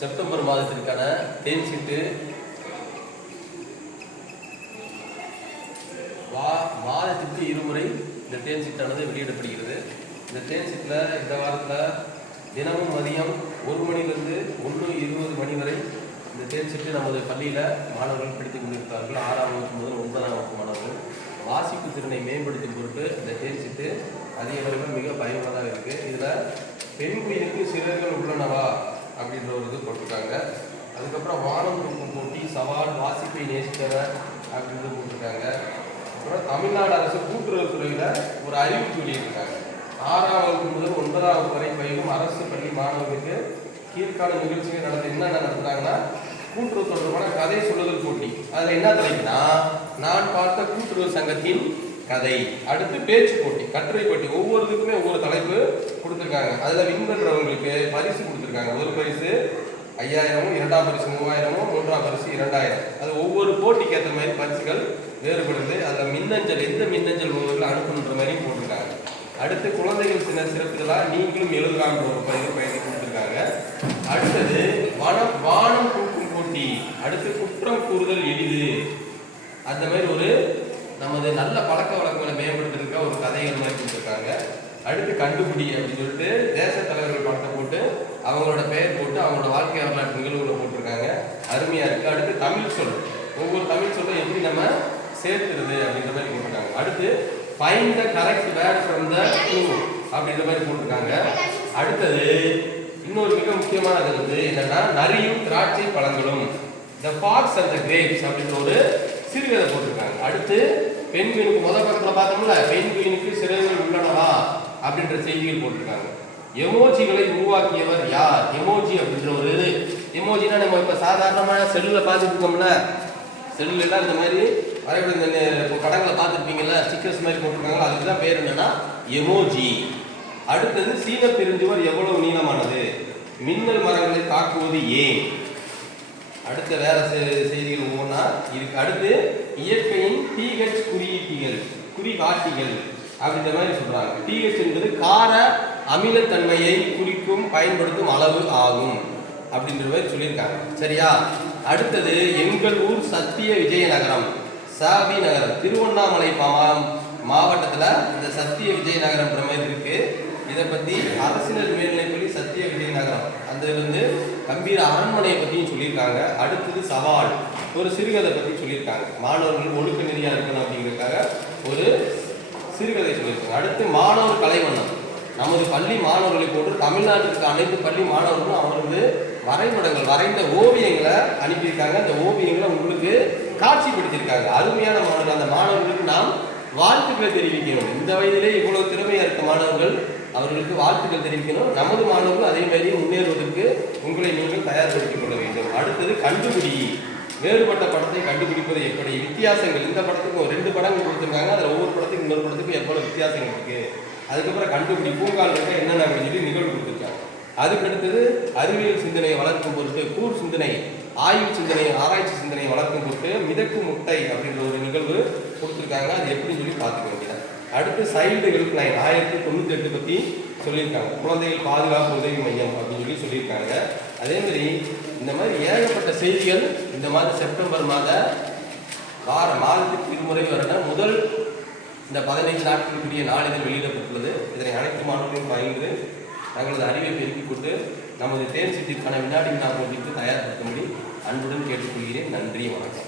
September மாதத்திற்கான தேன் வா மாதத்திற்கு இருமுறை இந்த தேன் வெளியிடப்படுகிறது. இந்த தேன் இந்த வாரத்தில் தினமும் மதியம் ஒரு மணிலிருந்து ஒன்று இருபது மணி வரை இந்த தேன் நமது பள்ளியில் மாணவர்கள் படித்துக் கொண்டிருக்கிறார்கள். ஆறாம் வகுப்பு முதல் ஒன்பதாம் வகுப்பு மாணவர்கள். வாசிப்பு திறனை மேம்படுத்தும் பொருட்டு இந்த தேன் அதிக அளவில் மிக பயனுள்ளதாக இருக்குது இதில் பெண் குயிலுக்கு சிறர்கள் உள்ளனவா அப்படின்ற ஒரு இது போட்டிருக்காங்க அதுக்கப்புறம் வானம் தூக்கும் போட்டி சவால் வாசிப்பை அப்படின்னு போட்டிருக்காங்க. அப்புறம் தமிழ்நாடு அரசு கூட்டுறவுத்துறையில் ஒரு அறிவிப்பு வெளியிட்டிருக்காங்க. ஆறாம் வகுப்பு முதல் ஒன்பதாம் வகுப்பு வரை பயிலும் அரசு பள்ளி மாணவர்களுக்கு கீழ்கால நிகழ்ச்சிகள் நடந்து என்னென்ன நடத்துறாங்கன்னா கூட்டுறவு தொடர்பான கதை சொல்லுதல் போட்டி. அதில் என்ன தலைப்புனா நான் பார்த்த கூட்டுறவு சங்கத்தின் கதை. அடுத்து பேச்சு போட்டி கட்டுரை போட்டி. ஒவ்வொருத்துக்குமே ஒவ்வொரு தலைப்பு கொடுத்துருக்காங்க. அதில் வின் பண்ணுறவங்களுக்கு பரிசு கொடுத்துருக்காங்க. ஒரு பரிசு ஐயாயிரமும் இரண்டாம் பரிசு மூவாயிரமும் மூன்றாம் பரிசு இரண்டாயிரம். அது ஒவ்வொரு போட்டிக்கு ஏற்ற மாதிரி பரிசுகள் வேறுபடுது. அதில் மின்னஞ்சல் எந்த மின்னஞ்சல் உங்களுக்கு அனுப்பணுன்ற மாதிரியும் போட்டிருக்காங்க. அடுத்து குழந்தைகள் சின்ன சிறப்புகளாக நீங்களும் எழுதலாம்ன்ற ஒரு பயிர் பயணி கொடுத்துருக்காங்க அடுத்தது வனம் வானம் கூட்டும் போட்டி. அடுத்து குற்றம் கூறுதல் எளிது. அந்த மாதிரி ஒரு நமது நல்ல பழக்க வழக்கங்களை மேம்படுத்துறதுக்காக ஒரு கதைகள் மாதிரி கொடுத்துருக்காங்க அடுத்து கண்டுபிடி அப்படின்னு சொல்லிட்டு தேச தலைவர்கள் படத்தை போட்டு அவங்களோட பெயர் போட்டு அவங்களோட வாழ்க்கை வரலாற்று நிகழ்வுகளை போட்டிருக்காங்க. அருமையாக இருக்குது அடுத்து தமிழ் சொல். ஒவ்வொரு தமிழ் சொல்லை எப்படி நம்ம சேர்த்துறது அப்படின்ற மாதிரி போட்டிருக்காங்க. அடுத்து find the correct word from the two அப்படின்ற மாதிரி போட்டிருக்காங்க. அடுத்தது இன்னொரு மிக முக்கியமானது வந்து என்னன்னா நரியும் திராட்சை பழங்களும். The fox and the grapes அப்படின்ற ஒரு சிறுகதை போட்டிருக்காங்க. அடுத்து பெண் குயினுக்கு முதல் பக்கத்தில் பார்த்தோம்ல பெண் குயினுக்கு சிறகுகள் அப்படின்ற செய்திகள் போட்டிருக்காங்க. எமோஜிகளை உருவாக்கியவர் யார்? எமோஜி அப்படின்ற ஒரு இது எமோஜினா நம்ம இப்போ சாதாரணமாக செல்லில் பார்த்துட்டு இருக்கோம்ல செல்லுல எல்லாம் இந்த மாதிரி வரைபடம் இந்த இப்போ படங்களை பார்த்துருப்பீங்கல்ல ஸ்டிக்கர்ஸ் மாதிரி போட்டிருக்காங்களா? அதுக்கு தான் பேர் என்னன்னா எமோஜி அடுத்தது சீன பெருஞ்சுவர் எவ்வளவு நீளமானது? மின்னல் மரங்களை தாக்குவது ஏன்? அடுத்த வேற செ- செய்திகள் ஒவ்வொன்றா இதுக்கு அடுத்து இயற்கையின் டிஹெச் குறியீட்டிகள் குறிகாட்டிகள் அப்படின்ற மாதிரி சொல்றாங்க. டிஹெச் அமிலத்தன்மையை குறிக்கும் பயன்படுத்தும் அளவு ஆகும் அப்படின்ற மாதிரி சொல்லியிருக்காங்க. சரியா? அடுத்தது எங்கள் ஊர் சத்திய விஜயநகரம் சாவி நகரம் திருவண்ணாமலை மா- மாவட்டத்தில் இந்த சத்திய விஜயநகரம்ன்ற மாதிரி இருக்கு. இதை பற்றி அரசினர் மேல்நிலைப்பள்ளி சத்திய விஜயநகரம் அந்த இது வந்து கம்பீர அரண்மனையை பற்றியும் சொல்லியிருக்காங்க. அடுத்தது சவால் ஒரு சிறுகதை பற்றி சொல்லியிருக்காங்க. மாணவர்கள் ஒழுக்க நெறியாக இருக்கணும் அப்படிங்கிறதுக்காக ஒரு சிறுகதை சொல்லியிருக்காங்க. அடுத்து மாணவர் கலைவண்ணம். நமது பள்ளி மாணவர்களை போட்டு தமிழ்நாட்டிற்கு அனைத்து பள்ளி மாணவர்களும் அவர்களது வரைபடங்கள் வரைந்த ஓவியங்களை அனுப்பியிருக்காங்க. அந்த ஓவியங்களை உங்களுக்கு காட்சிப்படுத்தியிருக்காங்க அருமையான மாணவர்கள் அந்த மாணவர்களுக்கு நாம் வாழ்த்துக்களை தெரிவிக்கணும் இந்த வயதிலே இவ்வளவு திறமையா இருக்க மாணவர்கள் அவர்களுக்கு வாழ்த்துக்கள் தெரிவிக்கணும் நமது மாணவர்கள் அதே மாதிரி முன்னேறுவதற்கு உங்களை நீங்கள் தயார்படுத்திக் கொள்ள வேண்டும். அடுத்தது கண்டுபிடி. வேறுபட்ட படத்தை கண்டுபிடிப்பது எப்படி? வித்தியாசங்கள். இந்த படத்துக்கு ஒரு ரெண்டு படங்கள் கொடுத்துருக்காங்க. அதில் ஒவ்வொரு படத்துக்கும் இன்னொரு படத்துக்கும் எவ்வளவு வித்தியாசங்கள் இருக்குது அதுக்கப்புறம் கண்டுபிடி பூங்கால் இருக்க என்னென்ன அப்படின்னு சொல்லி நிகழ்வு கொடுத்துருக்காங்க அதுக்கு அடுத்தது அறிவியல் சிந்தனையை வளர்க்கும் பொருட்டு கூர் சிந்தனை ஆய்வு சிந்தனை ஆராய்ச்சி சிந்தனையை வளர்க்கும் பொருட்டு மிதக்கு முட்டை அப்படின்ற ஒரு நிகழ்வு கொடுத்துருக்காங்க அது எப்படின்னு சொல்லி பார்த்துக்க வேண்டியது அடுத்து சைல்டு ஹெல்ப் லைன் ஆயிரத்தி தொண்ணூற்றி எட்டு பற்றி சொல்லியிருக்காங்க. குழந்தைகள் பாதுகாப்பு உதவி மையம் அப்படின்னு சொல்லி சொல்லியிருக்காங்க. அதே மாதிரி இந்த மாதிரி ஏகப்பட்ட செய்திகள் இந்த மாதிரி செப்டம்பர் மாத வார மாதத்துக்கு இருமுறை இந்த பதினைந்து நாட்களுக்குரிய நாளிதழ் வெளியிடப்பட்டுள்ளது. இதனை அனைத்து மாணவர்களும் பயின்று தங்களது அறிவை பெருக்கிக் கொண்டு நமது தேர்ச்சித்திற்கான வினாடி வினா போட்டிக்கு தயார்படுத்தும்படி அன்புடன் கேட்டுக்கொள்கிறேன். நன்றி வணக்கம்.